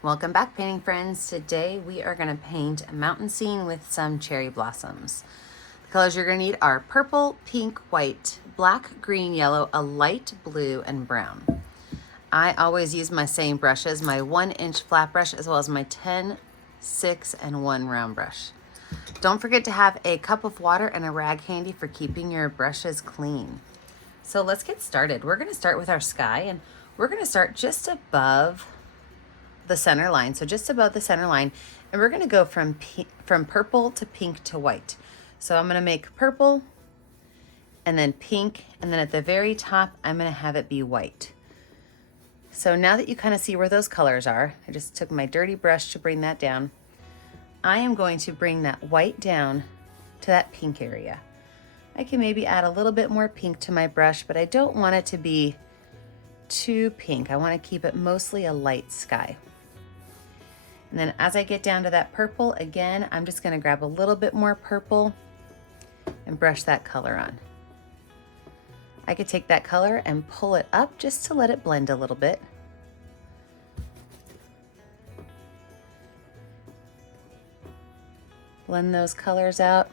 Welcome back, painting friends. Today we are going to paint a mountain scene with some cherry blossoms. The colors you're going to need are purple, pink, white, black, green, yellow, a light blue, and brown. I always use my same brushes, my 1-inch flat brush as well as my 10, 6, and 1 round brush. Don't forget to have a cup of water and a rag handy for keeping your brushes clean. So let's get started. We're going to start with our sky, and we're going to start just above the center line, so just above the center line, and we're going to go from purple to pink to white. So I'm going to make purple and then pink, and then at the very top I'm going to have it be white. So now that you kind of see where those colors are, I just took my dirty brush to bring that down. I am going to bring that white down to that pink area. I can maybe add a little bit more pink to my brush, but I don't want it to be too pink. I want to keep it mostly a light sky. And then as I get down to that purple, again, I'm just going to grab a little bit more purple and brush that color on. I could take that color and pull it up just to let it blend a little bit. Blend those colors out.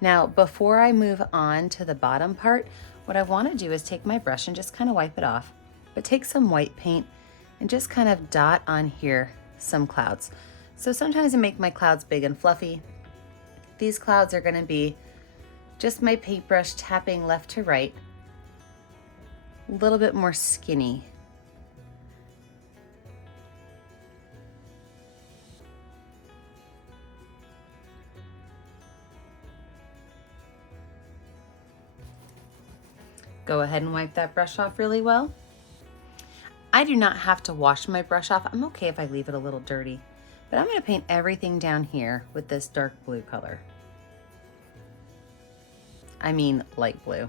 Now, before I move on to the bottom part, what I want to do is take my brush and just kind of wipe it off, but take some white paint and just kind of dot on here some clouds. So sometimes I make my clouds big and fluffy. These clouds are going to be just my paintbrush tapping left to right, a little bit more skinny. Go ahead and wipe that brush off really well. I do not have to wash my brush off. I'm okay if I leave it a little dirty, but I'm going to paint everything down here with this dark blue color. I mean light blue.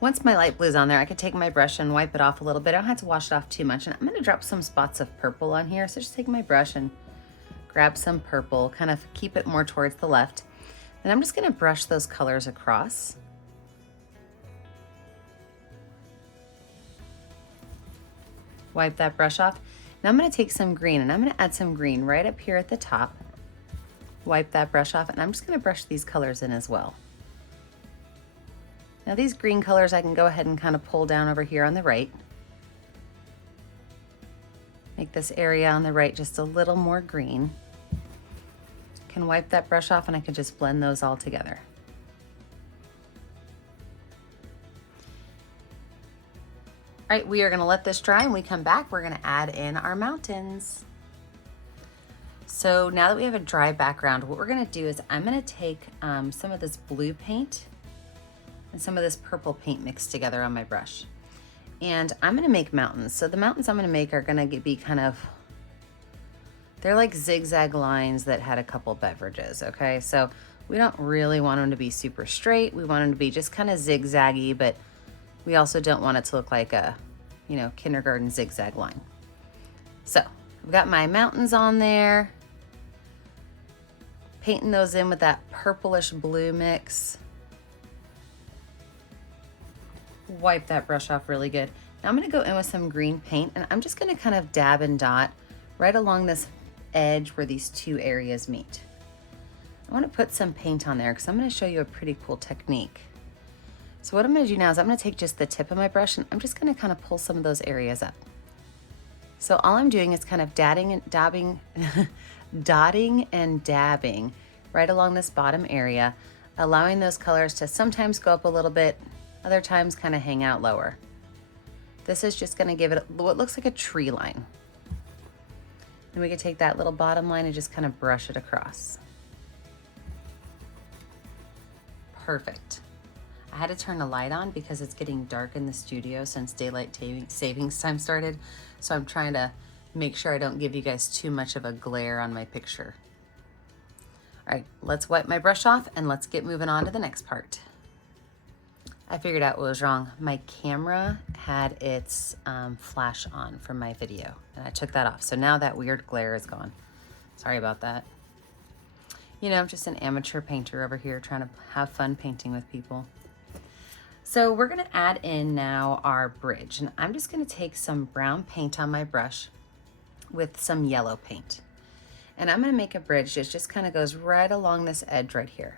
Once my light blue's on there, I could take my brush and wipe it off a little bit. I don't have to wash it off too much. And I'm going to drop some spots of purple on here. So just take my brush and grab some purple, kind of keep it more towards the left. Then I'm just going to brush those colors across. Wipe that brush off. Now I'm going to take some green and I'm going to add some green right up here at the top. Wipe that brush off, and I'm just going to brush these colors in as well. Now these green colors I can go ahead and kind of pull down over here on the right. Make this area on the right just a little more green. Can wipe that brush off and I can just blend those all together. All right, we are gonna let this dry, and when we come back, we're gonna add in our mountains. So now that we have a dry background, what we're gonna do is I'm gonna take some of this blue paint and some of this purple paint mixed together on my brush. And I'm gonna make mountains. So the mountains I'm gonna make are gonna be kind of, they're like zigzag lines that had a couple beverages, okay? So we don't really want them to be super straight. We want them to be just kind of zigzaggy, but we also don't want it to look like a, kindergarten zigzag line. So I've got my mountains on there, painting those in with that purplish blue mix. Wipe that brush off really good. Now I'm going to go in with some green paint, and I'm just going to kind of dab and dot right along this edge where these two areas meet. I want to put some paint on there because I'm going to show you a pretty cool technique. So what I'm going to do now is I'm going to take just the tip of my brush, and I'm just going to kind of pull some of those areas up. So all I'm doing is kind of dotting and dabbing right along this bottom area, allowing those colors to sometimes go up a little bit, other times kind of hang out lower. This is just going to give it what looks like a tree line. And we could take that little bottom line and just kind of brush it across. Perfect. I had to turn the light on because it's getting dark in the studio since daylight savings time started. So I'm trying to make sure I don't give you guys too much of a glare on my picture. All right, let's wipe my brush off and let's get moving on to the next part. I figured out what was wrong. My camera had its flash on from my video, and I took that off. So now that weird glare is gone. Sorry about that. You know, I'm just an amateur painter over here trying to have fun painting with people. So we're gonna add in now our bridge, and I'm just gonna take some brown paint on my brush with some yellow paint. And I'm gonna make a bridge that just kind of goes right along this edge right here.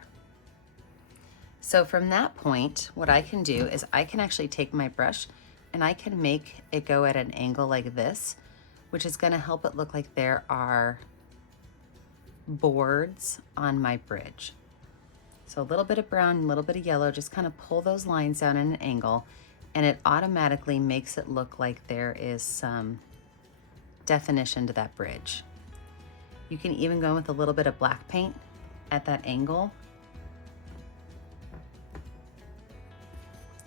So from that point, what I can do is I can actually take my brush and I can make it go at an angle like this, which is gonna help it look like there are boards on my bridge. So a little bit of brown, a little bit of yellow, just kind of pull those lines down at an angle, and it automatically makes it look like there is some definition to that bridge. You can even go with a little bit of black paint at that angle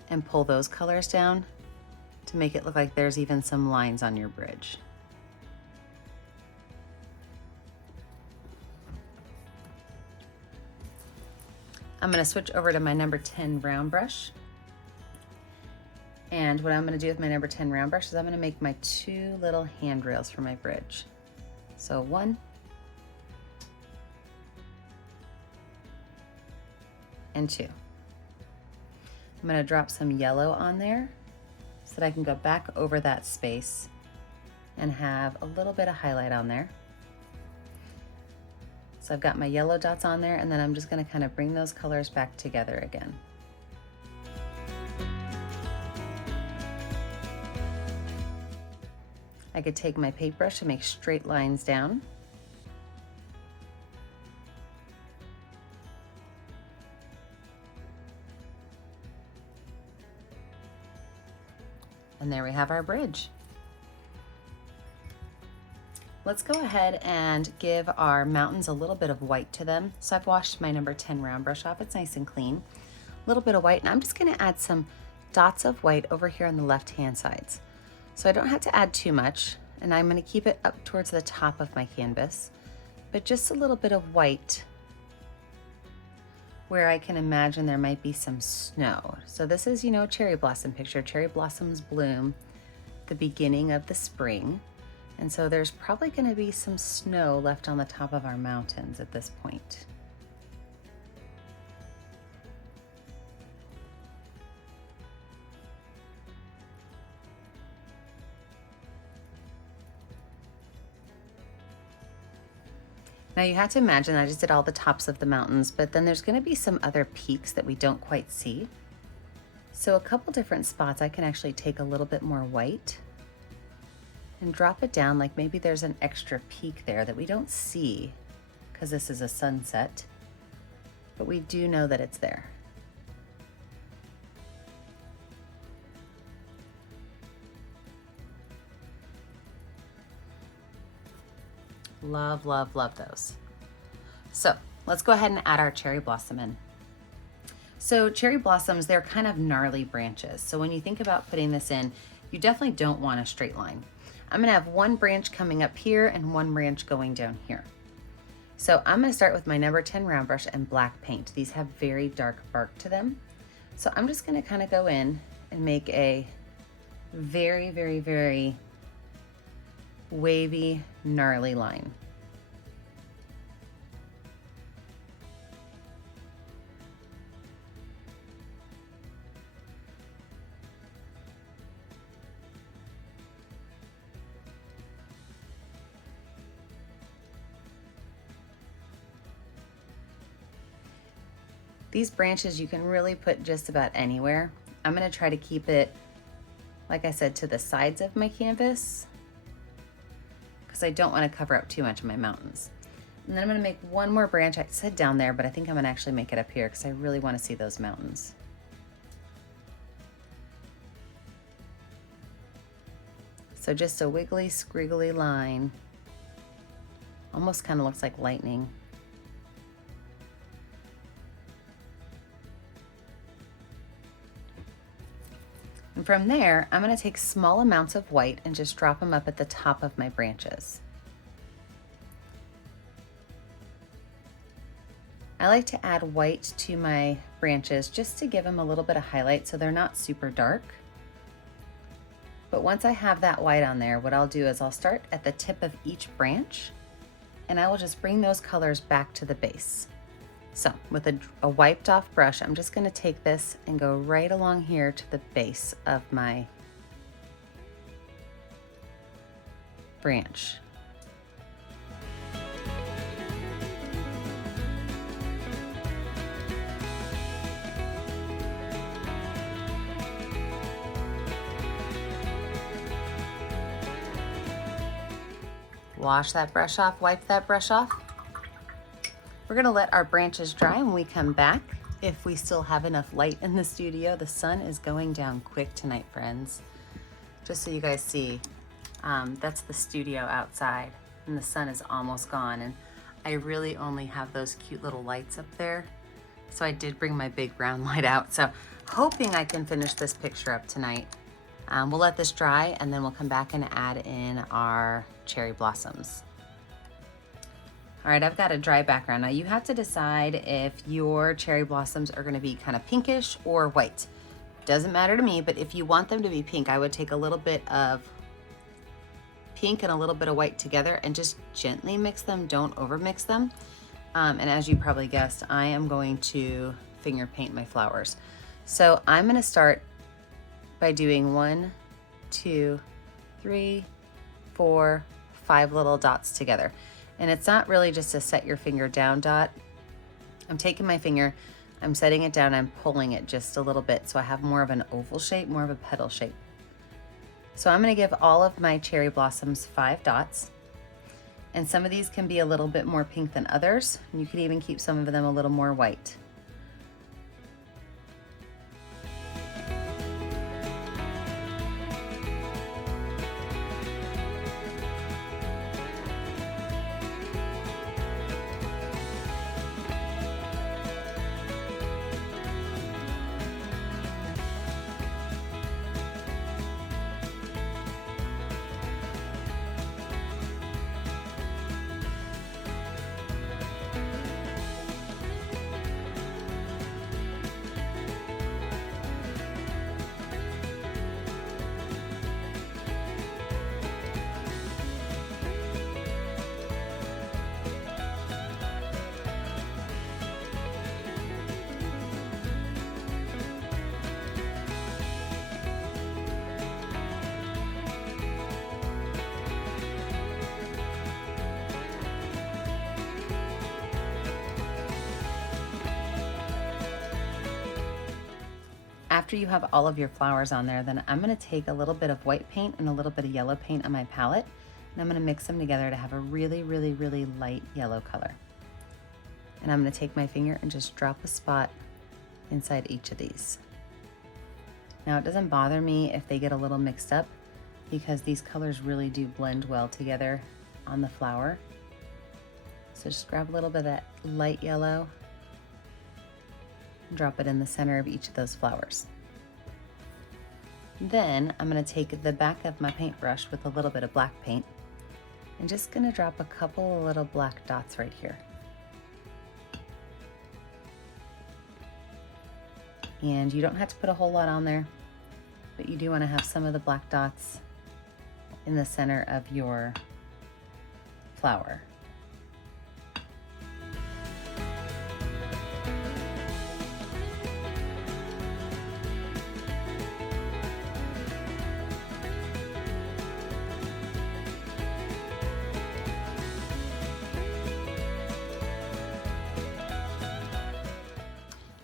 and pull those colors down to make it look like there's even some lines on your bridge. I'm gonna switch over to my number 10 round brush. And what I'm gonna do with my number 10 round brush is I'm gonna make my 2 little handrails for my bridge. So 1 and 2. I'm gonna drop some yellow on there so that I can go back over that space and have a little bit of highlight on there. So I've got my yellow dots on there, and then I'm just gonna kind of bring those colors back together again. I could take my paintbrush and make straight lines down. And there we have our bridge. Let's go ahead and give our mountains a little bit of white to them. So I've washed my number 10 round brush off. It's nice and clean. A little bit of white, and I'm just gonna add some dots of white over here on the left-hand sides. So I don't have to add too much, and I'm gonna keep it up towards the top of my canvas, but just a little bit of white where I can imagine there might be some snow. So this is, you know, a cherry blossom picture. Cherry blossoms bloom the beginning of the spring. And so there's probably gonna be some snow left on the top of our mountains at this point. Now you have to imagine I just did all the tops of the mountains, but then there's gonna be some other peaks that we don't quite see. So a couple different spots I can actually take a little bit more white and drop it down, like maybe there's an extra peak there that we don't see because this is a sunset, but we do know that it's there. Love, love, love those. So let's go ahead and add our cherry blossom in. So cherry blossoms, they're kind of gnarly branches. So when you think about putting this in, you definitely don't want a straight line. I'm gonna have one branch coming up here and one branch going down here. So I'm gonna start with my number 10 round brush and black paint. These have very dark bark to them. So I'm just gonna kind of go in and make a very, very, very wavy, gnarly line. These branches you can really put just about anywhere. I'm gonna try to keep it, like I said, to the sides of my canvas because I don't want to cover up too much of my mountains. And then I'm gonna make one more branch. I said down there, but I think I'm gonna actually make it up here because I really want to see those mountains. So just a wiggly, squiggly line. Almost kind of looks like lightning. And from there, I'm gonna take small amounts of white and just drop them up at the top of my branches. I like to add white to my branches just to give them a little bit of highlight so they're not super dark. But once I have that white on there, what I'll do is I'll start at the tip of each branch and I will just bring those colors back to the base. So with a wiped off brush, I'm just gonna take this and go right along here to the base of my branch. Wash that brush off, wipe that brush off. We're gonna let our branches dry when we come back. If we still have enough light in the studio, the sun is going down quick tonight, friends. Just so you guys see, that's the studio outside and the sun is almost gone. And I really only have those cute little lights up there. So I did bring my big round light out. So hoping I can finish this picture up tonight. We'll let this dry and then we'll come back and add in our cherry blossoms. All right, I've got a dry background. Now you have to decide if your cherry blossoms are gonna be kind of pinkish or white. Doesn't matter to me, but if you want them to be pink, I would take a little bit of pink and a little bit of white together and just gently mix them, don't over mix them. And as you probably guessed, I am going to finger paint my flowers. So I'm gonna start by doing 1, 2, 3, 4, 5 little dots together. And it's not really just a set your finger down dot. I'm taking my finger, I'm setting it down, I'm pulling it just a little bit so I have more of an oval shape, more of a petal shape. So I'm gonna give all of my cherry blossoms 5 dots. And some of these can be a little bit more pink than others. You could even keep some of them a little more white. After you have all of your flowers on there, then I'm gonna take a little bit of white paint and a little bit of yellow paint on my palette, and I'm gonna mix them together to have a really, really, really light yellow color. And I'm gonna take my finger and just drop a spot inside each of these. Now it doesn't bother me if they get a little mixed up because these colors really do blend well together on the flower. So just grab a little bit of that light yellow, drop it in the center of each of those flowers. Then I'm gonna take the back of my paintbrush with a little bit of black paint and just gonna drop a couple of little black dots right here. And you don't have to put a whole lot on there, but you do wanna have some of the black dots in the center of your flower.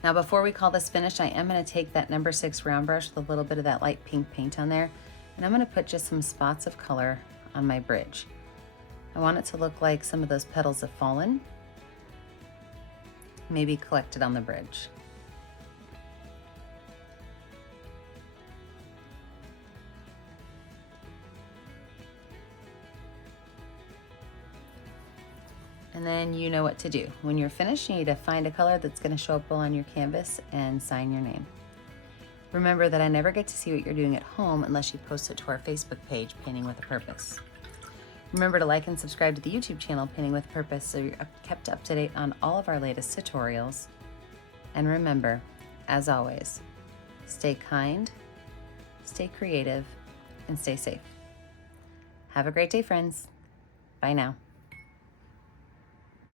Now before we call this finished, I am gonna take that number 6 round brush with a little bit of that light pink paint on there, and I'm gonna put just some spots of color on my bridge. I want it to look like some of those petals have fallen, maybe collected on the bridge. And then you know what to do. When you're finished, you need to find a color that's gonna show up well on your canvas and sign your name. Remember that I never get to see what you're doing at home unless you post it to our Facebook page, Painting with a Purpose. Remember to like and subscribe to the YouTube channel, Painting with a Purpose, so you're kept up to date on all of our latest tutorials. And remember, as always, stay kind, stay creative, and stay safe. Have a great day, friends. Bye now.